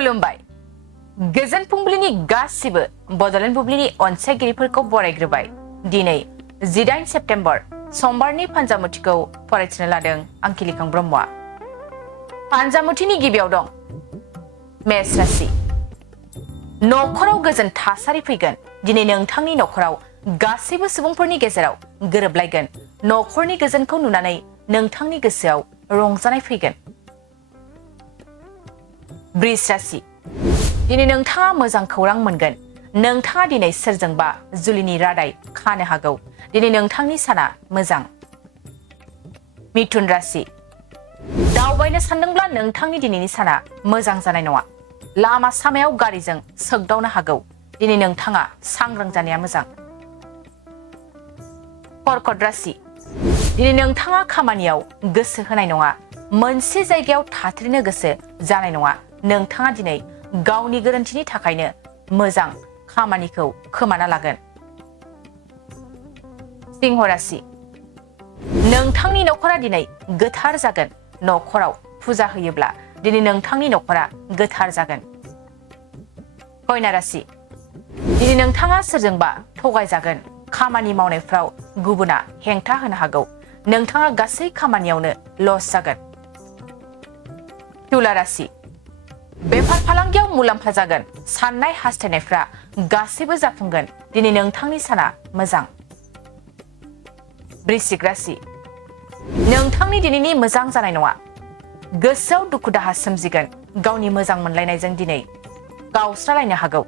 खुलुमबाय गोजोन फुंबिलिनि गासिबो बड'लेण्ड बुब्लिनि अनसायगिरिफोरखौ बरायग्रोबाय। दिनै 18 सेप्तेम्बर समबारनि फान्जामुथिखौ फरायथिनो लादों आं किलिखां ब्रह्मआ। फान्जामुथिनि गिबियाव दं मेष राशि। नखराव गोजोन थासारि फैगोन। दिनै नोंथांनि नखराव गासैबो सुबुंफोरनि गेजेराव गोरोबलायगोन। नखरनि गोजोनखौ नुनानै नोंथांनि गोसोआव रंजानाय फैगोन। वृष राशि। दिनै नोंथाङा मोजां खौरां मोनगोन। नोंथाङा दिनै सोरजोंबा जुलिनि रादाय खानो हागौ। दिनै नोंथांनि साना मोजां। मिथुन राशि। दावबायनो सानदोंब्ला नोंथांनि दिनैनि साना मोजां जानाय नङा। लामा सामायाव गारिजों सोगदावनो हागौ। दिनै नोंथाङा सांग्रां जानाया मोजां। कर्कट राशि। दिनै नोंथाङा खामानियाव गोसो होनाय नङा। मोनसे जायगायाव थाथेरनो गोसो जानाय नङा। नोंथाङा दिनै गावनि गोरोन्थिनि थाखायनो मोजां खामानिखौ खोमाना लागोन। सिंह राशि। नोंथांनि नखरा दिनै गोथार जागोन। नखराव फुजा होयोब्ला दिनै नोंथांनि नखरा गोथार जागोन। कन्या राशि। दिनै नोंथाङा सोरजोंबा थगायजागोन। खामानि मावनायफ्राव गुबुना हेंथा होनो हागौ। नोंथाङा गासै खामानियावनो लस जागोन। तुला राशि। बेफार फालांगियाव मुलाम्फा जागोन। साननाय हास्थायनायफ्रा गासैबो जाफुंगोन। दिनै नोंथांनि साना मोजां। वृश्चिक राशि। नोंथांनि दिनैनि मोजां जानाय नङा। गोसोआव दुखु दाहा सोमजिगोन। गावनि मोजां मोनलायनायजों दिनै गावस्रालायनो हागौ।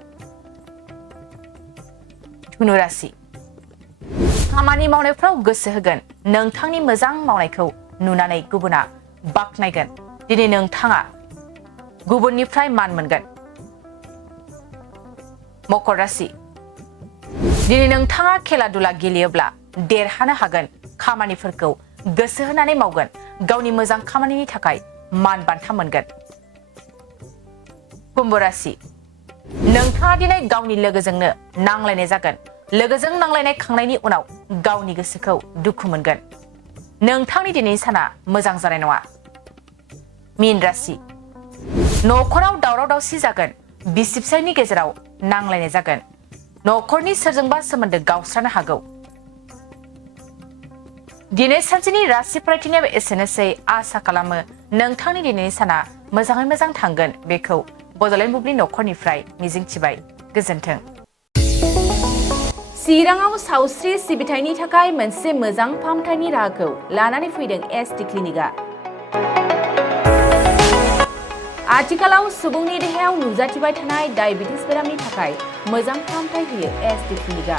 धनु राशि। खामानि मावनायफ्राव गोसो होगोन। नोंथांनि मोजां मावनायखौ नुनानै गुबुना बाख्नायगोन। दिनै नोंथाङा गुबुननिफ्राय मान मोनगोन। मकर राशि। दिनै नोंथाङा खेला दुला गेलेयोब्ला देरहानो हागोन। खामानिफोरखौ गोसो होनानै मावगोन। गावनि मोजां खामानिनि थाखाय मान बान्था मोनगोन। कुम्भ राशि। नोंथाङा दिनै गावनि लोगोजोंनो नांलायनाय जागोन। लोगोजों नांलायनाय खांनायनि उनाव गावनि गोसोखौ दुखु मोनगोन। नोंथांनि दिनैनि साना मोजां जानाय नङा। मीन राशि। नखराव दावराव दावसि जागोन। बिसि फिसायनि गेजेराव नांलायनाय जागोन। नखरनि सोरजोंबा सोमोन्दो गावस्रानो हागौ। दिनै सानसेनि राशि फरायथिनायाव एसेनोसै। आसा खालामो नोंथांनि दिनैनि साना मोजाङै मोजां थांगोन। बेखौ बड'लेण्ड बुब्लि नखरनिफ्राय मिजिंथिबाय। गोजोन्थों। चिराङाव सावस्रि सिबिथायनि थाखाय मोनसे मोजां फाहामथायनि राहाखौ लानानै फैदों एसटि क्लिनिकआ। आथिखालाव सुबुंनि देहायाव नुजाथिबाय थानाय डायबिटिस बेरामनि थाखाय मोजां फाहामथाय होयो एसटि क्लिनिकआ।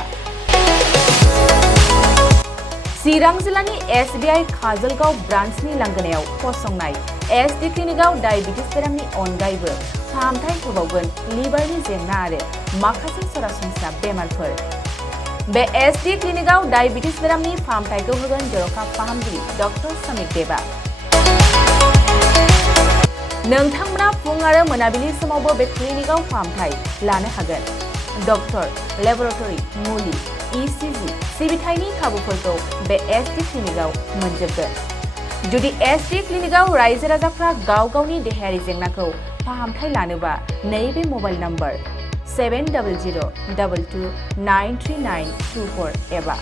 चिरां जिल्लानि SBI काजलगाव ब्रान्चनि लांगोनायाव फसंनाय एसटि क्लिनिकआव डायबिटिस बेरामनि अनगायैबो फाहामथाय होबावगोन लिभारनि जेंना आरो माखासे सरासनस्रा बेमारफोर। बे एसटि क्लिनिकआव डायबिटिस बेरामनि फाहामथायखौ होगोन जर'खा फाहामगिरि डक्टर समित देबा। नोंथांमोना फुं आरो मोनाबिलि समावबो बे क्लिनिकआव फाहामथाय लानो हागोन। डक्टर, लेबरेटरि, मुलि, ECG सिबिथायनि खाबुफोरखौ बे एसटि क्लिनिकआव मोनजोबगोन। जुदि एसटि क्लिनिकआव रायजो राजाफ्रा गाव गावनि देहायारि जेंनाखौ फाहामथाय लानोबा नैबे मबाइल नम्बर 7002293924 एबा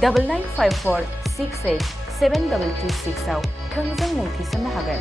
9954687226 आव थोंजों मुं थिसननो हागोन।